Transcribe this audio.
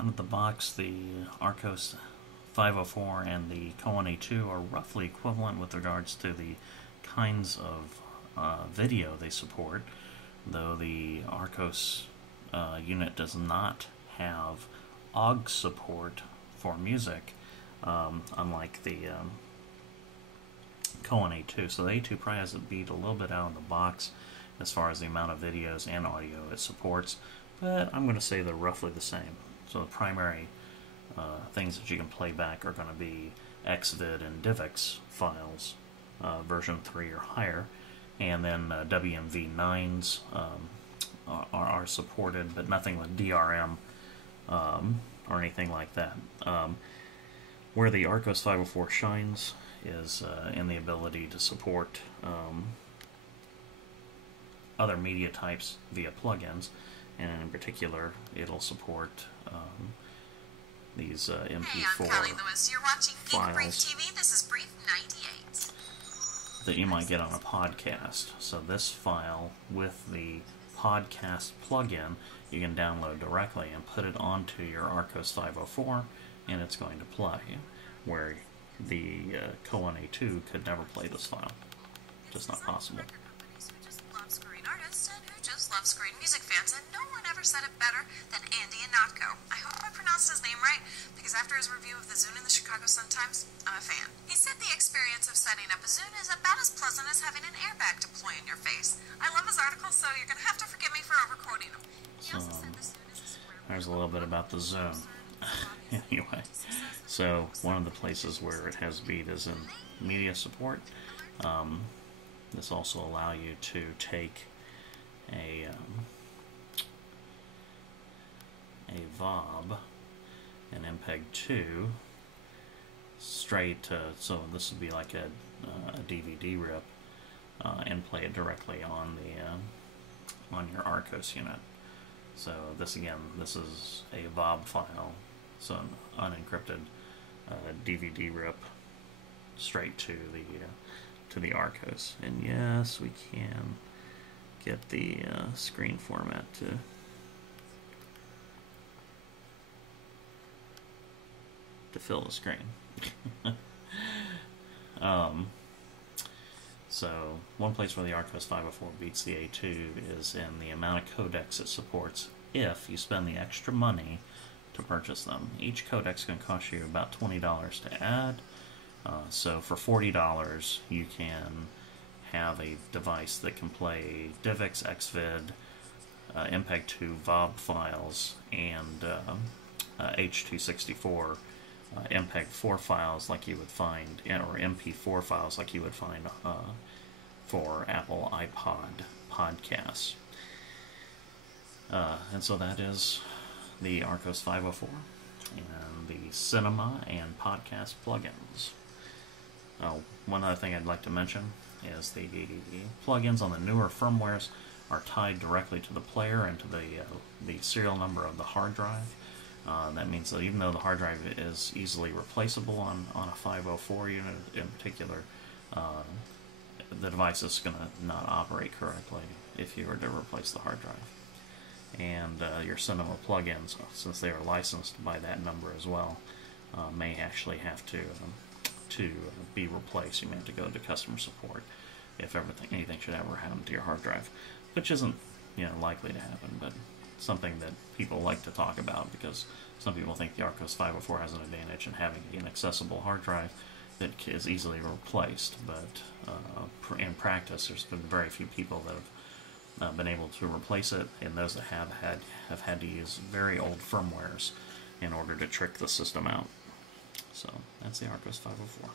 Out of the box, the Archos 504 and the Cowon A2 are roughly equivalent with regards to the kinds of video they support, though the Archos unit does not have aux support for music, unlike the Cowon A2. So the A2 probably has it beat a little bit out of the box as far as the amount of videos and audio it supports, but I'm going to say they're roughly the same. So the primary things that you can play back are going to be XVID and DivX files, version 3 or higher, and then WMV9s are supported, but nothing with DRM or anything like that. Where the Archos 504 shines is in the ability to support other media types via plugins, and in particular it'll support these MP4 Hey, I'm Callie Lewis. You're watching Geek Brief files TV. This is Brief 98. that you might get on a podcast. So this file with the podcast plugin you can download directly and put it onto your Archos 504, and it's going to play, where the Cowon A2 could never play this file. Just not possible. Companies who just love screen artists and who just love screen music fans, and no one ever said it better than Andy Ihnatko. I hope I pronounced his name right, because after his review of the Zune in the Chicago Sun-Times, I'm a fan. He said the experience of setting up a Zune is about as pleasant as having an airbag deploy in your face. I love his article, so you're going to have to forgive me for overquoting him. He also said the Zune is a square. There's a little bit about the Zune. Anyway, so one of the places where it has beat is in media support. This also allows you to take a VOB, an MPEG-2, straight to, so this would be like a DVD rip, and play it directly on the on your Archos unit. So this again, this is a VOB file, so an unencrypted DVD rip straight to the Archos. And yes, we can get the screen format to fill the screen. So one place where the Archos 504 beats the A2 is in the amount of codecs it supports if you spend the extra money to purchase them. Each codec's going to cost you about $20 to add. So for $40 you can have a device that can play DivX, XVID, MPEG-2 VOB files, and H.264 MPEG-4 files like you would find, or MP4 files like you would find for Apple iPod podcasts. And so that is the Archos 504 and the Cinema and Podcast plugins. One other thing I'd like to mention is the plugins on the newer firmwares are tied directly to the player and to the serial number of the hard drive. That means that even though the hard drive is easily replaceable on a 504 unit in particular, the device is going to not operate correctly if you were to replace the hard drive. And your Cinema plugins, since they are licensed by that number as well, may actually have to be replaced. You may have to go to customer support if anything should ever happen to your hard drive, which isn't likely to happen, but something that people like to talk about, because some people think the Archos 504 has an advantage in having an inaccessible hard drive that is easily replaced, but in practice there's been very few people that have been able to replace it, and those that have had to use very old firmwares in order to trick the system out. So that's the Archos 504.